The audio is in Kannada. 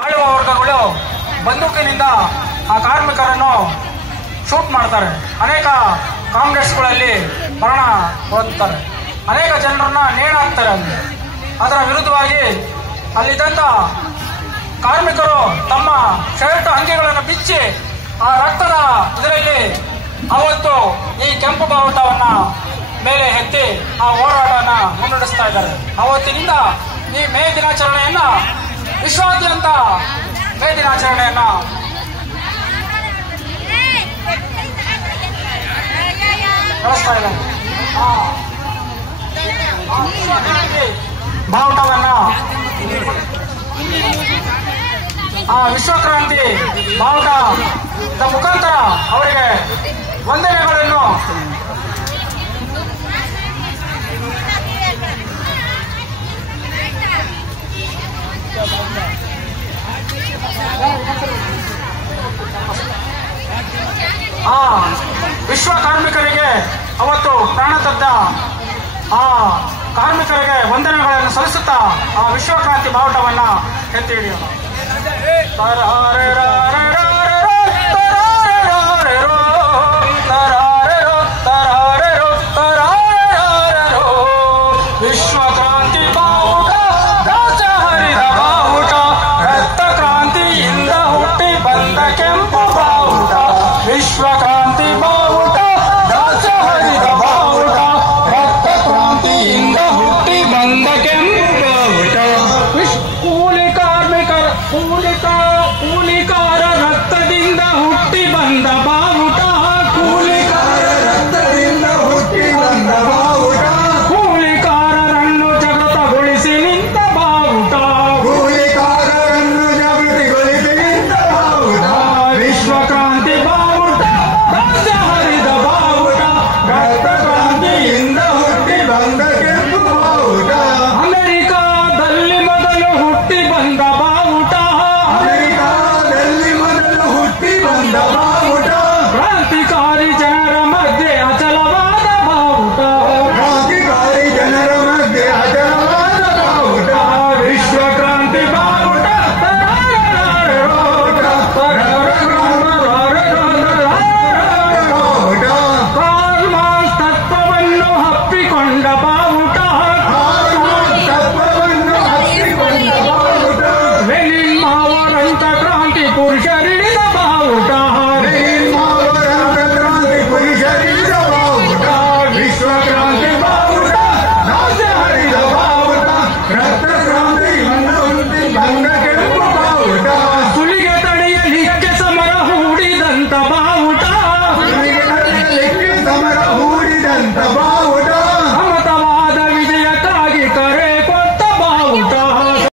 ಆಳುವ ವರ್ಗಗಳು ಬಂದೂಕಿನಿಂದ ಆ ಕಾರ್ಮಿಕರನ್ನು ಶೂಟ್ ಮಾಡ್ತಾರೆ. ಅನೇಕ ಕಾಂಗ್ರೆಸ್ಗಳಲ್ಲಿ ಮರಣ ಹೊಂದುತ್ತಾರೆ. ಅನೇಕ ಜನರನ್ನ ನೇಣಾಕ್ತಾರೆ. ಅಲ್ಲಿ ಅದರ ವಿರುದ್ಧವಾಗಿ ಅಲ್ಲಿದ್ದಂತ ಕಾರ್ಮಿಕರು ತಮ್ಮ ಶರ್ಟ್ ಅಂಗಿಗಳನ್ನು ಬಿಚ್ಚಿ ಆ ರಕ್ತದ ಇದರಲ್ಲಿ ಅವತ್ತು ಈ ಕೆಂಪು ಬಾವುಟವನ್ನ ಮೇಲೆ ಎತ್ತಿ ಆ ಹೋರಾಟವನ್ನ ಮುನ್ನಡೆಸ್ತಾ ಇದ್ದಾರೆ. ಅವತ್ತಿನಿಂದ ಈ ಮೇ ದಿನಾಚರಣೆಯನ್ನ ವಿಶ್ವಾದ್ಯಂತ ಮೇ ದಿನಾಚರಣೆಯನ್ನ ನಡೆಸ್ತಾ ಇದ್ದಾರೆ. ಬಾವುಟವನ್ನ ಆ ವಿಶ್ವಕ್ರಾಂತಿ ಬಾವುಟದ ಮುಖಾಂತರ ಅವರಿಗೆ ವಂದನೆಗಳನ್ನು ಆ ವಿಶ್ವ ಕಾರ್ಮಿಕರಿಗೆ ಅವತ್ತು ಪ್ರಾಣ ತೆತ್ತ ಆ ಕಾರ್ಮಿಕರಿಗೆ ವಂದನೆಗಳನ್ನು ಸಲ್ಲಿಸುತ್ತಾ ಆ ವಿಶ್ವಕ್ರಾಂತಿ ಬಾವುಟವನ್ನ ಎತ್ತಿ ಹಿಡಿಯೋಣ. ವಿಶ್ವಕ್ರಾಂತಿ ಬಾವುಟ ರಾಜ ಹರಿದ ಬಾವುಟ, ರಕ್ತ ಕ್ರಾಂತಿಯಿಂದ ಹುಟ್ಟಿ ಬಂದ ಕೆಂಪು ಬಾವುಟ. ವಿಶ್ವಕ್ರಾಂತಿ ಬಾವುಟ ರಾಜ ಹರಿದ ಬಾವುಟ, ರಕ್ತ ಕ್ರಾಂತಿಯಿಂದ ಹುಟ್ಟಿ ಬಂದ ಕೆಂಪು ಬಾವುಟ. ಕೂಲಿಕಾರ ರಕ್ತದಿಂದ ಹುಟ್ಟಿ ಬಂದ ಬಾವುಟ, ಕೂಲಿಕಾರ ರಕ್ತದಿಂದ ಹುಟ್ಟಿ ಬಂದ ಬಾವುಟ. ಕೂಲಿಕಾರರನ್ನು ಜಾಗೃತಗೊಳಿಸಿ ನಿಂತ ಬಾವುಟ, ಕೂಲಿಕಾರರನ್ನು ಜಾಗೃತಿಗೊಳಿಸಿ ನಿಂತ ಬಾವುಟ. ವಿಶ್ವಕ್ರಾಂತಿ ಬಾವುಟ ರಾಜ ಹರಿದ ಬಾವುಟ, ರಕ್ತ ಕ್ರಾಂತಿಯಿಂದ ಹುಟ್ಟಿ ಬಂದ ಕೆಂಪು ಬಾವುಟ. ಅಮೆರಿಕಾದಲ್ಲಿ ಮೊದಲು ಹುಟ್ಟಿ ಬಂದ ಬಾವುಟ, ಕ್ರಾಂತಿಕಾರಿ ಜನರ ಮಧ್ಯೆ ಅಚಲವಾದ ಬಾವುಟ, ಕ್ರಾಂತಿಕಾರಿ ಜನರ ಮಧ್ಯೆ ಅಚಲವಾದ ಬಾವುಟ. ವಿಶ್ವಕ್ರಾಂತಿ ಬಾವುಟ ಕಾರ್ಲ್ ಮಾರ್ಕ್ಸ್ ತತ್ವವನ್ನು ಹಪ್ಪಿಕೊಂಡ ಬಾವುಟ, ಲೆನಿನ್ ಅವರಂತ ಕ್ರಾಂತಿ ಪುರುಷರ